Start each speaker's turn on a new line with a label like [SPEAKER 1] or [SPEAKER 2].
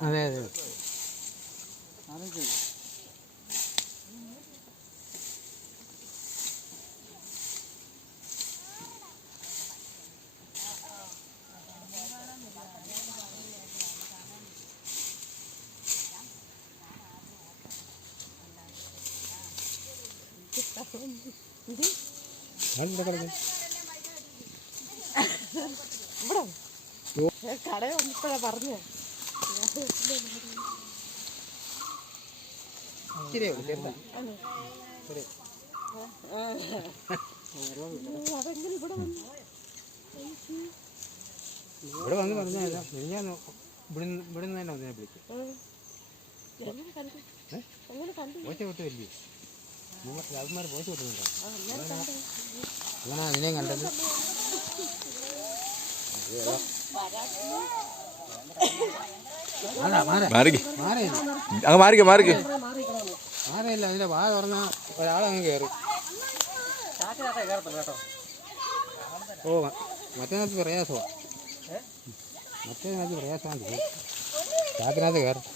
[SPEAKER 1] അതെ അതെ. ഇവിടെ?
[SPEAKER 2] കടയിൽ വന്നപ്പോഴാ പറഞ്ഞു. അതെങ്കിലും ഇവിടെ വന്നു?
[SPEAKER 1] ഇവിടെ വന്ന് പറഞ്ഞല്ല ഞാൻ ഇവിടെ ഇവിടെ നിന്ന് തന്നെ ഒന്നിനെ വിളിക്കും. ഒറ്റ വിട്ട് വലിയ. രാജകുമാർ
[SPEAKER 2] പോയിട്ട് കണ്ടു.
[SPEAKER 1] അങ്ങനെ അതിനെയും കണ്ടത്.
[SPEAKER 3] അങ്ങ് മാറിക്ക് മാറിക്ക്.
[SPEAKER 1] മാറിയില്ല അതിന്റെ വാ തുറന്ന ഒരാളങ്ങ് കയറി ഓ മറ്റേ മറ്റേനകത്ത് പ്രയാസമാണ് മറ്റേനകത്ത് പ്രയാസമാണ് ചാക്കിനകത്ത് കയറും